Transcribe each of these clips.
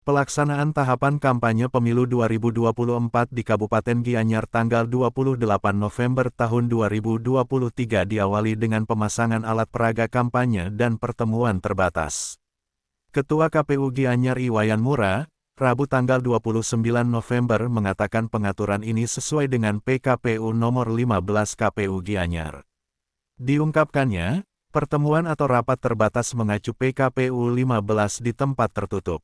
Pelaksanaan tahapan kampanye pemilu 2024 di Kabupaten Gianyar tanggal 28 November tahun 2023 diawali dengan pemasangan alat peraga kampanye dan pertemuan terbatas. Ketua KPU Gianyar Iwayan Mura, Rabu tanggal 29 November mengatakan pengaturan ini sesuai dengan PKPU nomor 15 KPU Gianyar. Diungkapkannya, pertemuan atau rapat terbatas mengacu PKPU 15 di tempat tertutup.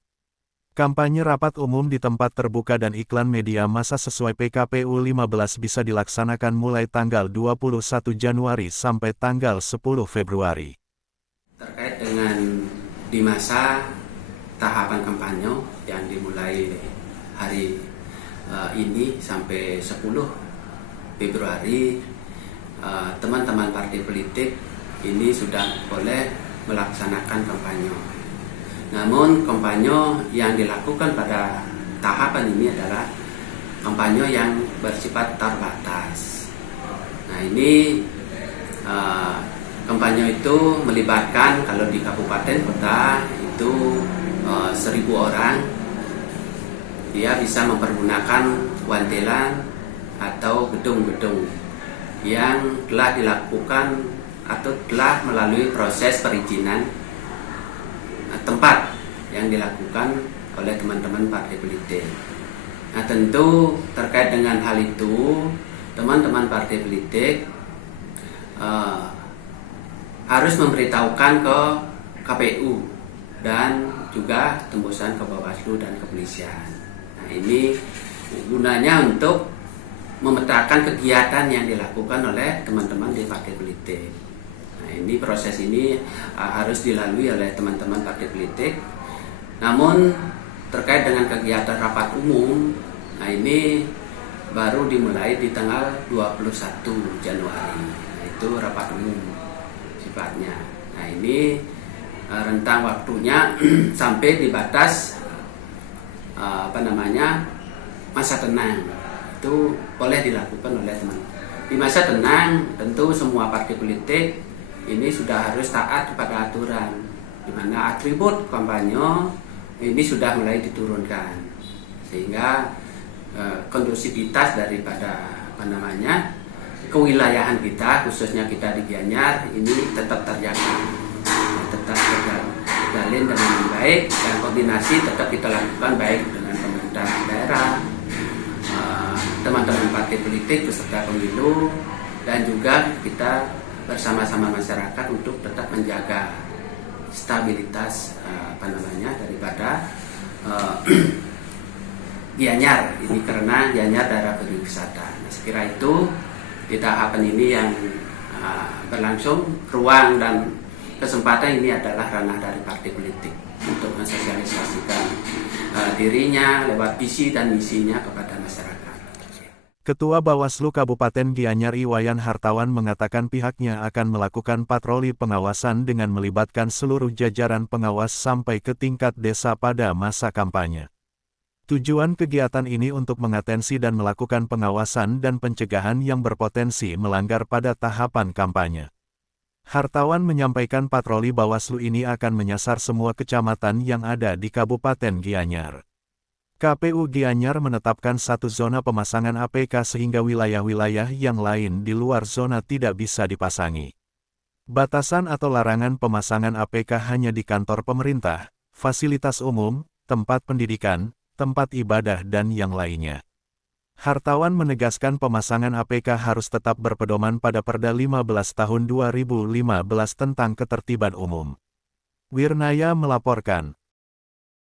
Kampanye rapat umum di tempat terbuka dan iklan media massa sesuai PKPU 15 bisa dilaksanakan mulai tanggal 21 Januari sampai tanggal 10 Februari. Terkait dengan di masa tahapan kampanye yang dimulai hari ini sampai 10 Februari, teman-teman partai politik ini sudah boleh melaksanakan kampanye. Namun kampanye yang dilakukan pada tahapan ini adalah kampanye yang bersifat terbatas. Nah ini kampanye itu melibatkan kalau di kabupaten kota itu 1.000 orang. Dia bisa mempergunakan wantelan atau gedung-gedung yang telah dilakukan atau telah melalui proses perizinan tempat yang dilakukan oleh teman-teman partai politik. Nah tentu terkait dengan hal itu, teman-teman partai politik harus memberitahukan ke KPU dan juga tembusan ke Bawaslu dan kepolisian. Nah ini gunanya untuk memetakan kegiatan yang dilakukan oleh teman-teman di partai politik. Nah, ini proses ini harus dilalui oleh teman-teman partai politik. Namun terkait dengan kegiatan rapat umum, nah ini baru dimulai di tanggal 21 Januari. Nah, itu rapat umum sifatnya. Nah, ini rentang waktunya sampai di batas masa tenang. Itu boleh dilakukan oleh teman. Di masa tenang tentu semua partai politik ini sudah harus taat kepada aturan, di mana atribut kampanye ini sudah mulai diturunkan, sehingga kondusivitas daripada kewilayahan kita, khususnya kita di Gianyar ini tetap terjaga, tetap terjalin dengan baik, dan koordinasi tetap kita lakukan baik dengan pemerintah daerah, teman-teman partai politik peserta pemilu, dan juga kita bersama-sama masyarakat untuk tetap menjaga stabilitas daripada Gianyar ini, karena Gianyar daerah pariwisata. Nah, sekira itu di tahapan ini yang berlangsung, ruang dan kesempatan ini adalah ranah dari partai politik untuk mensosialisasikan dirinya lewat visi dan misinya kepada masyarakat. Ketua Bawaslu Kabupaten Gianyar Iwayan Hartawan mengatakan pihaknya akan melakukan patroli pengawasan dengan melibatkan seluruh jajaran pengawas sampai ke tingkat desa pada masa kampanye. Tujuan kegiatan ini untuk mengatensi dan melakukan pengawasan dan pencegahan yang berpotensi melanggar pada tahapan kampanye. Hartawan menyampaikan patroli Bawaslu ini akan menyasar semua kecamatan yang ada di Kabupaten Gianyar. KPU Gianyar menetapkan satu zona pemasangan APK sehingga wilayah-wilayah yang lain di luar zona tidak bisa dipasangi. Batasan atau larangan pemasangan APK hanya di kantor pemerintah, fasilitas umum, tempat pendidikan, tempat ibadah dan yang lainnya. Hartawan menegaskan pemasangan APK harus tetap berpedoman pada Perda 15 tahun 2015 tentang Ketertiban Umum. Wirnaya melaporkan.